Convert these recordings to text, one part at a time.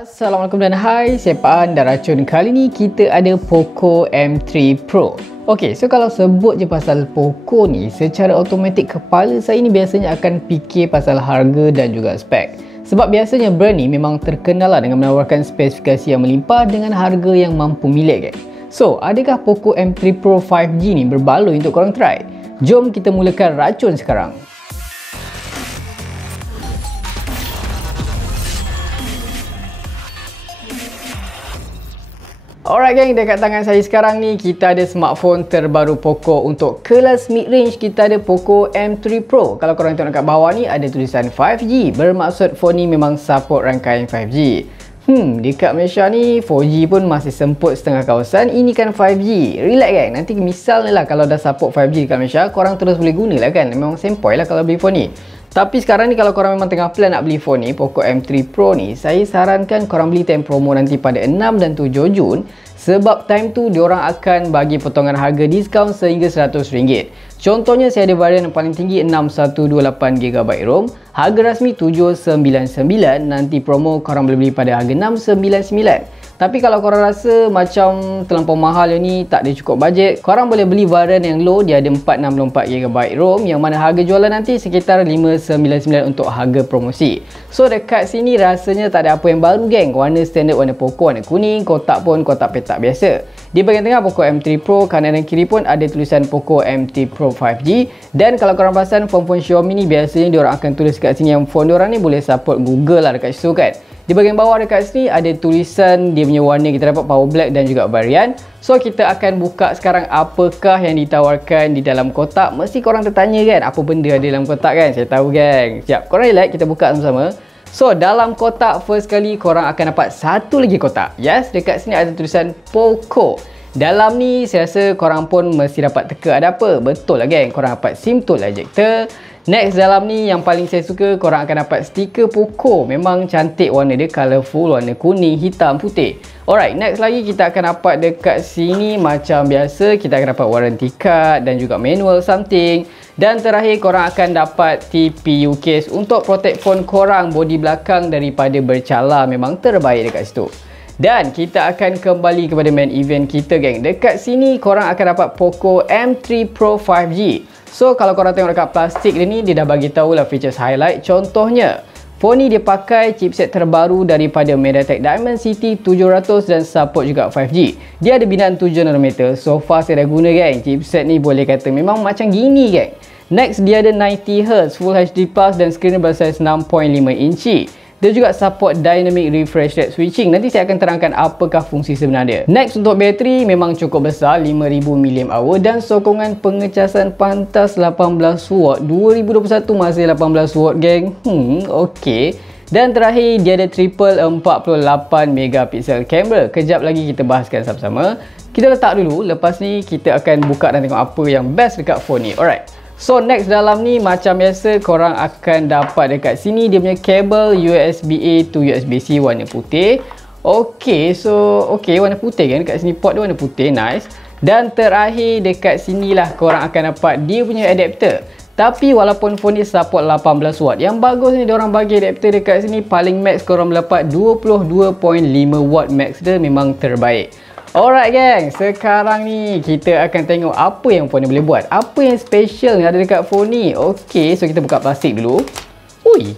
Assalamualaikum dan hai, saya Paan dan Racun. Kali ni kita ada Poco M3 Pro. Ok, so kalau sebut je pasal Poco ni, secara automatik kepala saya ni biasanya akan fikir pasal harga dan juga spek. Sebab biasanya brand ni memang terkenal dengan menawarkan spesifikasi yang melimpah dengan harga yang mampu milik. So, adakah Poco M3 Pro 5G ni berbaloi untuk korang try? Jom kita mulakan Racun sekarang. Alright gang, dekat tangan saya sekarang ni kita ada smartphone terbaru Poco. Untuk kelas mid-range kita ada Poco M3 Pro. Kalau korang tengok kat bawah ni ada tulisan 5G, bermaksud phone ni memang support rangkaian 5G. Dekat Malaysia ni 4G pun masih semput setengah kawasan. Ini kan 5G. Relax kan, nanti misalnya lah kalau dah support 5G dekat Malaysia, korang terus boleh guna lah kan. Memang sempoi lah kalau beli phone ni. Tapi sekarang ni kalau korang memang tengah plan nak beli phone ni, Poco M3 Pro ni, saya sarankan korang beli time promo nanti pada 6 dan 7 Jun. Sebab time tu diorang akan bagi potongan harga diskaun sehingga RM100. Contohnya saya ada varian yang paling tinggi 6128GB ROM. Harga rasmi 799, nanti promo korang boleh beli pada harga 699. Tapi kalau korang rasa macam terlampau mahal yang ni, tak ada cukup bajet, korang boleh beli varian yang low, dia ada 464GB ROM yang mana harga jualan nanti sekitar 599 untuk harga promosi. So dekat sini rasanya tak ada apa yang baru geng. Warna standard warna Poco, warna kuning, kotak pun kotak petak biasa. Di bahagian tengah Poco M3 Pro, kanan dan kiri pun ada tulisan Poco M3 Pro 5G. Dan kalau korang perasan phone-phone Xiaomi ni biasanya diorang akan tulis kat sini yang phone diorang ni boleh support Google lah dekat situ kan. Di bahagian bawah dekat sini ada tulisan dia punya warna, kita dapat power black dan juga varian. So kita akan buka sekarang apakah yang ditawarkan di dalam kotak. Mesti korang tertanya kan, apa benda ada dalam kotak kan? Saya tahu geng. Siap, korang relax, kita buka sama-sama. So dalam kotak first kali korang akan dapat satu lagi kotak. Yes, dekat sini ada tulisan Poco. Dalam ni saya rasa korang pun mesti dapat teka ada apa. Betul lah geng, korang dapat SIM tool ejector. Next dalam ni yang paling saya suka, korang akan dapat stiker Poco. Memang cantik warna dia, colourful, warna kuning, hitam, putih. Alright, next lagi kita akan dapat dekat sini macam biasa, kita akan dapat warranty card dan juga manual something. Dan terakhir korang akan dapat TPU case untuk protect phone korang bodi belakang daripada bercala. Memang terbaik dekat situ. Dan kita akan kembali kepada main event kita geng. Dekat sini korang akan dapat Poco M3 Pro 5G. So kalau korang tengok dekat plastik dia ni, dia dah bagi tahu lah features highlight. Contohnya, phone ni dia pakai chipset terbaru daripada MediaTek Dimensity 700 dan support juga 5G. Dia ada binaan 7nm. So far saya dah guna geng. Chipset ni boleh kata memang macam gini geng. Next dia ada 90Hz Full HD Plus dan skrin bersaiz 6.5 inci. Dia juga support Dynamic Refresh Rate Switching. Nanti saya akan terangkan apakah fungsi sebenarnya. Next untuk bateri memang cukup besar, 5000 mAh dan sokongan pengecasan pantas 18W. 2021 masih 18W geng. Okey. Dan terakhir dia ada triple 48MP kamera. Kejap lagi kita bahaskan sama-sama. Kita letak dulu, lepas ni kita akan buka dan tengok apa yang best dekat phone ni. Alright. So next dalam ni macam biasa korang akan dapat dekat sini dia punya kabel USB-A to USB-C warna putih. Okay, so warna putih kan, dekat sini port dia warna putih, nice. Dan terakhir dekat sinilah korang akan dapat dia punya adapter. Tapi walaupun phone ni support 18W, yang bagus ni diorang bagi adapter dekat sini paling max korang dapat 22.5W max dia, memang terbaik. Alright gang, sekarang ni kita akan tengok apa yang phone ni boleh buat. Apa yang special yang ada dekat phone ni. Okay, so kita buka plastik dulu. Ui,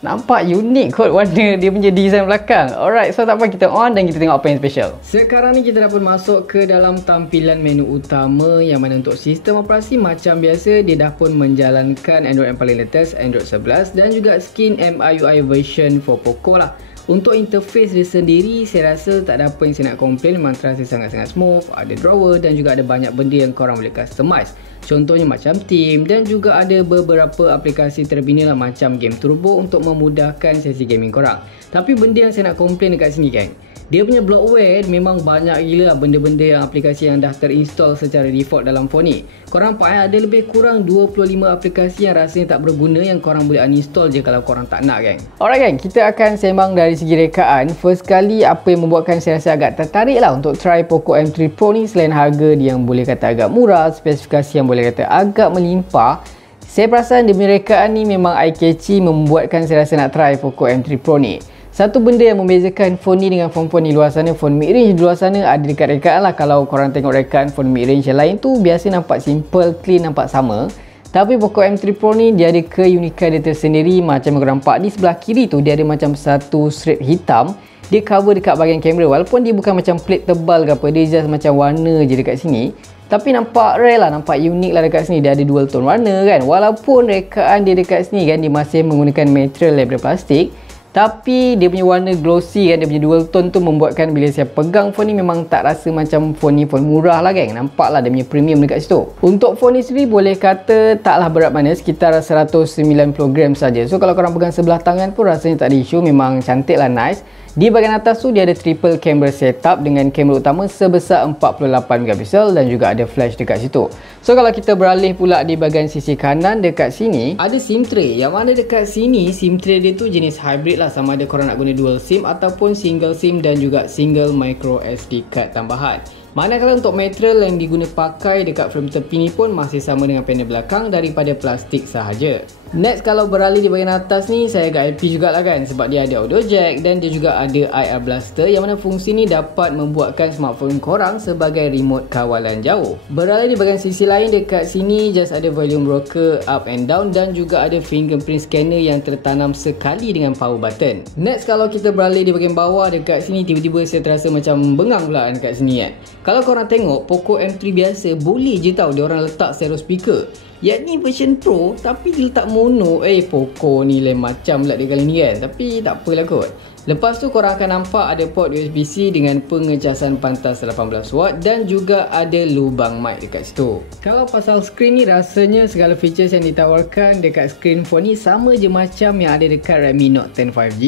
nampak unik kot warna dia punya design belakang. Alright, so tak apa, kita on dan kita tengok apa yang special. Sekarang ni kita dah pun masuk ke dalam tampilan menu utama, yang mana untuk sistem operasi macam biasa dia dah pun menjalankan Android yang paling latest, Android 11 dan juga skin MIUI version for Poco lah. Untuk interface dia sendiri, saya rasa tak ada apa yang saya nak komplain. Memang terasa sangat-sangat smooth. Ada drawer dan juga ada banyak benda yang korang boleh customize. Contohnya macam theme dan juga ada beberapa aplikasi terbina lah macam game turbo untuk memudahkan sesi gaming korang. Tapi benda yang saya nak komplain dekat sini kan, dia punya bloatware memang banyak gila benda-benda yang aplikasi yang dah terinstall secara default dalam phone ni. Korang nampak ada lebih kurang 25 aplikasi yang rasanya tak berguna yang korang boleh uninstall je kalau korang tak nak geng. Alright geng, kita akan sembang dari segi rekaan. First kali apa yang membuatkan saya rasa agak tertarik lah untuk try Poco M3 Pro ni, selain harga dia yang boleh kata agak murah, spesifikasi yang boleh kata agak melimpah, saya perasan dia punya rekaan ni memang eye-catchy, membuatkan saya rasa nak try Poco M3 Pro ni. Satu benda yang membezakan phone ni dengan phone-phone di luar sana, phone mid-range di luar sana ada dekat rekaan lah. Kalau korang tengok rekaan phone mid-range yang lain tu biasa nampak simple, clean, nampak sama. Tapi Poco M3 Pro ni dia ada keunikan dia tersendiri. Macam yang korang nampak di sebelah kiri tu, dia ada macam satu strip hitam. Dia cover dekat bahagian kamera. Walaupun dia bukan macam plate tebal ke apa, dia just macam warna je dekat sini. Tapi nampak rare lah, nampak unik lah dekat sini. Dia ada dual tone warna kan. Walaupun rekaan dia dekat sini kan, dia masih menggunakan material daripada plastik, tapi dia punya warna glossy kan, dia punya dual tone tu membuatkan bila saya pegang phone ni memang tak rasa macam phone ni phone murah lah kan. Nampak lah dia punya premium dekat situ. Untuk phone ni sendiri boleh kata taklah berat mana, sekitar 190 gram saja. So kalau korang pegang sebelah tangan pun rasanya tak ada isu, memang cantik lah, nice. Di bahagian atas tu dia ada triple camera setup dengan kamera utama sebesar 48MP dan juga ada flash dekat situ. So kalau kita beralih pula di bahagian sisi kanan, dekat sini ada SIM tray, yang mana dekat sini SIM tray dia tu jenis hybrid lah, sama ada korang nak guna dual SIM ataupun single SIM dan juga single micro SD card tambahan. Manakala untuk material yang diguna pakai dekat frame tepi ni pun masih sama dengan panel belakang daripada plastik sahaja. Next, kalau beralih di bahagian atas ni, saya agak happy jugalah kan, sebab dia ada audio jack dan dia juga ada IR blaster, yang mana fungsi ni dapat membuatkan smartphone korang sebagai remote kawalan jauh. Beralih di bahagian sisi lain, dekat sini just ada volume rocker up and down dan juga ada fingerprint scanner yang tertanam sekali dengan power button. Next, kalau kita beralih di bahagian bawah, dekat sini tiba-tiba saya terasa macam bengang pula dekat sini kan. Kalau korang tengok, Poco M3 biasa boleh je tau dia orang letak stereo speaker. Yang ni version Pro tapi dia letak mono. Poco ni lain macam pula dia kali ni kan. Tapi tak apalah kot. Lepas tu korang akan nampak ada port USB-C dengan pengecasan pantas 18W dan juga ada lubang mic dekat situ. Kalau pasal skrin ni, rasanya segala features yang ditawarkan dekat skrin phone ni sama je macam yang ada dekat Redmi Note 10 5G.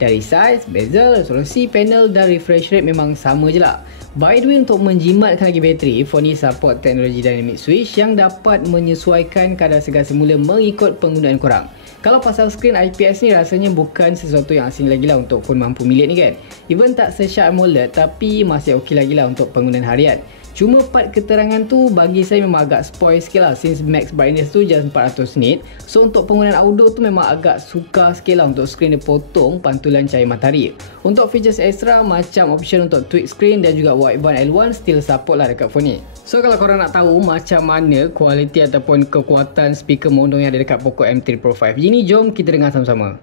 Dari size, bezel, resolusi, panel dan refresh rate memang sama je lah. By the way, untuk menjimatkan lagi bateri, phone ni support teknologi dynamic switch yang dapat menyesuaikan kadar segar semula mengikut penggunaan korang. Kalau pasal skrin IPS ni rasanya bukan sesuatu yang asing lagi lah untuk phone mampu milik ni kan. Even tak se-sharp AMOLED tapi masih okey lagi lah untuk penggunaan harian. Cuma part keterangan tu bagi saya memang agak spoil sikit lah, since max brightness tu just 400 nit. So untuk penggunaan audio tu memang agak sukar sikit lah untuk skrin dia potong pantulan cahaya matahari. Untuk features extra macam option untuk tweak screen dan juga wideband L1 still support lah dekat phone ni. So kalau korang nak tahu macam mana kualiti ataupun kekuatan speaker mono yang ada dekat Poco M3 Pro 5G ni, jom kita dengar sama-sama.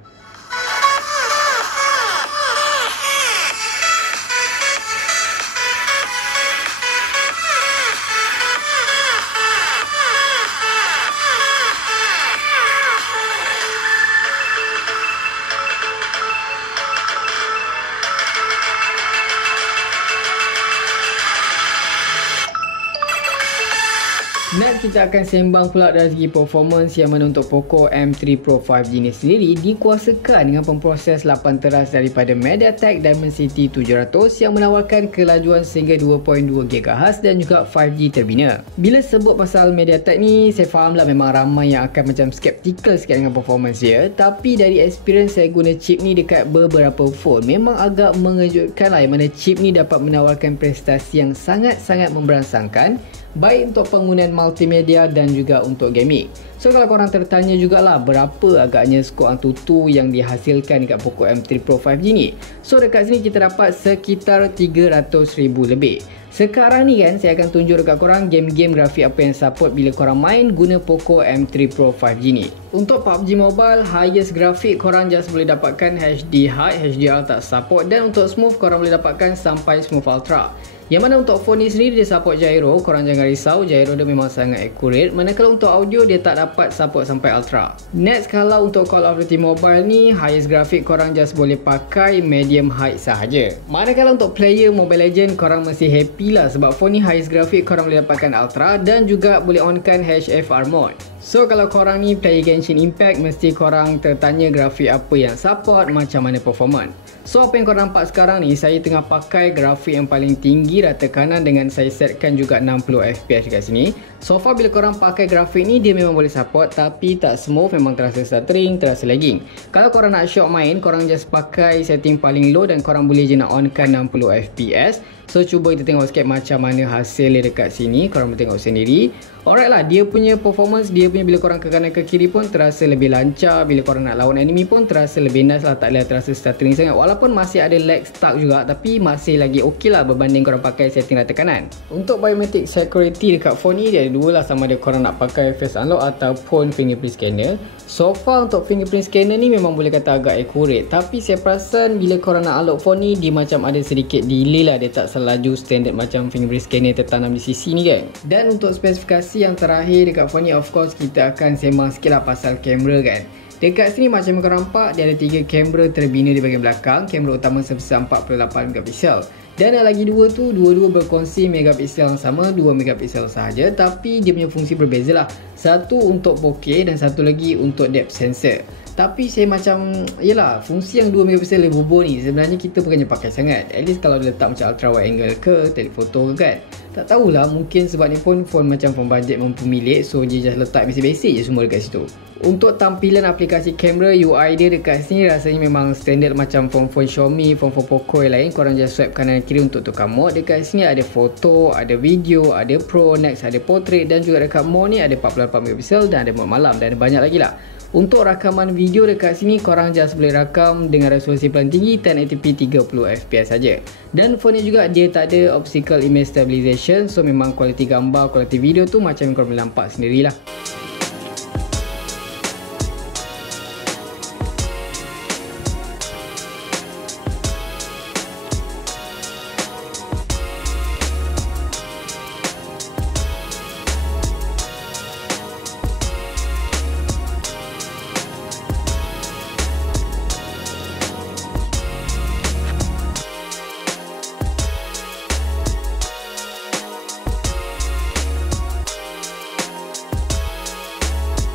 Next, kita akan sembang pula dari segi performance, yang mana untuk Poco M3 Pro 5G ni sendiri dikuasakan dengan pemproses 8 teras daripada MediaTek Dimensity 700 yang menawarkan kelajuan sehingga 2.2 GHz dan juga 5G terbina. Bila sebut pasal MediaTek ni, saya faham lah memang ramai yang akan macam skeptical sikit dengan performance dia, tapi dari experience saya guna chip ni dekat beberapa phone, memang agak mengejutkan lah, yang mana chip ni dapat menawarkan prestasi yang sangat-sangat memberangsangkan, baik untuk penggunaan multimedia dan juga untuk gaming. So kalau korang tertanya jugalah berapa agaknya skor Antutu yang dihasilkan dekat Poco M3 Pro 5G ni. So dekat sini kita dapat sekitar 300,000 lebih. Sekarang ni kan saya akan tunjuk dekat korang game-game grafik apa yang support bila korang main guna Poco M3 Pro 5G ni. Untuk PUBG Mobile, highest grafik korang just boleh dapatkan HD High, HDR tak support, dan untuk smooth korang boleh dapatkan sampai smooth ultra. Yang mana untuk phone ni sendiri dia support gyro, korang jangan risau, gyro dia memang sangat accurate. Manakala untuk audio dia tak dapat support sampai ultra. Next, kalau untuk Call of Duty Mobile ni, highest grafik korang just boleh pakai medium high sahaja. Manakala untuk player Mobile Legend, korang mesti happy lah sebab phone ni highest grafik korang boleh dapatkan ultra dan juga boleh onkan HFR mode. So kalau korang ni play Genshin Impact, mesti korang tertanya grafik apa yang support, macam mana performance. So apa yang korang nampak sekarang ni, saya tengah pakai grafik yang paling tinggi rata kanan dengan saya setkan juga 60fps dekat sini. So far bila korang pakai grafik ni, dia memang boleh support tapi tak smooth, memang terasa stuttering, terasa lagging. Kalau korang nak shock main, korang just pakai setting paling low dan korang boleh je nak onkan 60fps. So cuba kita tengok sikit macam mana hasil dia dekat sini, korang boleh tengok sendiri. Alright lah, dia punya performance dia dia punya bila korang ke kanan ke kiri pun terasa lebih lancar. Bila korang nak lawan enemy pun terasa lebih nice lah, tak boleh terasa stuttering sangat. Walaupun masih ada lag stuck juga, tapi masih lagi okey lah berbanding korang pakai setting rata kanan. Untuk biometric security dekat phone ni dia ada dua lah, sama ada korang nak pakai face unlock ataupun fingerprint scanner. So far untuk fingerprint scanner ni memang boleh kata agak accurate, tapi saya perasan bila korang nak unlock phone ni dia macam ada sedikit delay lah, dia tak selaju standard macam fingerprint scanner tertanam di sisi ni kan. Dan untuk spesifikasi yang terakhir dekat phone ni, of course kita akan sembang sikit lah pasal kamera kan. Dekat sini macam korang nampak dia ada 3 kamera terbina di bahagian belakang. Kamera utama sebesar 48 megapiksel. Dan ada lagi dua tu, dua-dua berkongsi megapiksel yang sama, 2 megapiksel sahaja, tapi dia punya fungsi berbeza lah. Satu untuk bokeh dan satu lagi untuk depth sensor. Tapi saya macam, yelah, fungsi yang 2 megapiksel lebih bubur ni sebenarnya kita bukannya pakai sangat. At least kalau dia letak macam ultra wide angle ke, telefoto ke kan. Tak tahulah, mungkin sebab ni pun phone macam phone budget mampu milik, so dia just letak basic-basic je semua dekat situ. Untuk tampilan aplikasi kamera, UI dia dekat sini rasanya memang standard macam phone-phone Xiaomi, phone-phone Poco yang lain. Korang just swipe kanan kiri untuk tukar mode. Dekat sini ada foto, ada video, ada pro, next ada portrait, dan juga dekat mode ni ada 48 megapiksel dan ada mode malam dan ada banyak lagi lah. Untuk rakaman video dekat sini korang just boleh rakam dengan resolusi paling tinggi 1080p 30fps saja. Dan phone ni juga dia tak ada optical image stabilization, so memang kualiti gambar, kualiti video tu macam korang boleh nampak sendirilah.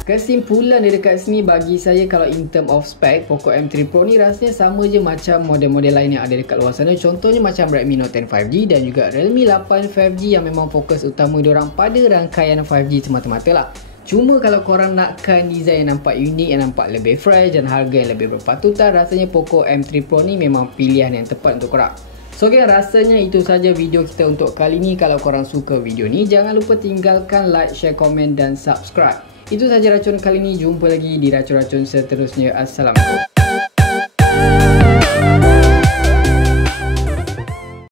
Kesimpulan dia dekat sini bagi saya, kalau in term of spec, Poco M3 Pro ni rasanya sama je macam model-model lain yang ada dekat luar sana. Contohnya macam Redmi Note 10 5G dan juga Realme 8 5G yang memang fokus utama diorang pada rangkaian 5G semata-mata lah. Cuma kalau korang nakkan design yang nampak unik, yang nampak lebih fresh dan harga yang lebih berpatutan, rasanya Poco M3 Pro ni memang pilihan yang tepat untuk korang. So okay, rasanya itu saja video kita untuk kali ni. Kalau korang suka video ni, jangan lupa tinggalkan like, share, komen dan subscribe. Itu saja racun kali ni. Jumpa lagi di racun-racun seterusnya. Assalamualaikum.